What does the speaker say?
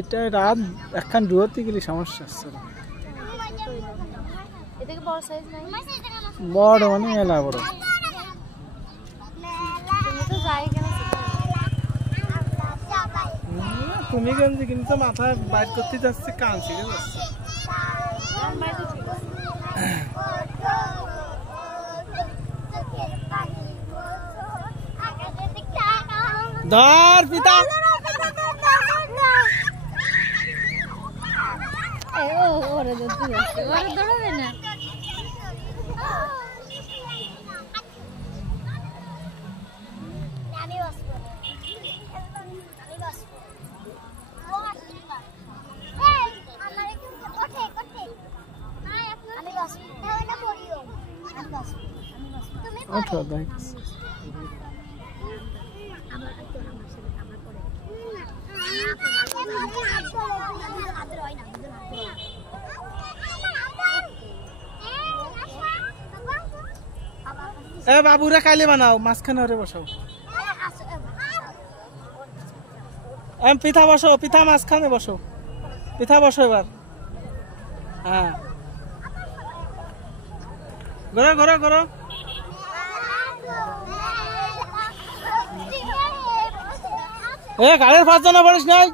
এটা রাত একখান দূরতে গেলে সমস্যা আছে বড় মানে মেলা বড় তুমি গেঞ্জি কিন্তু মাথায় বাইর করতে যাচ্ছে কান ছিঁড়ে যাচ্ছে ধর পিতা ওরে দৌড়াবে না ওঠো দেখ এ বাবুরা কাইলে বানাও মাঝখানে ওরে বসাও পিঠা বসো পিঠা মাঝখানে বসো পিঠা বসো এবার হ্যাঁ ঘোরো ঘোরো ঘোরো গাড়ির 5 জন পড়িস নাই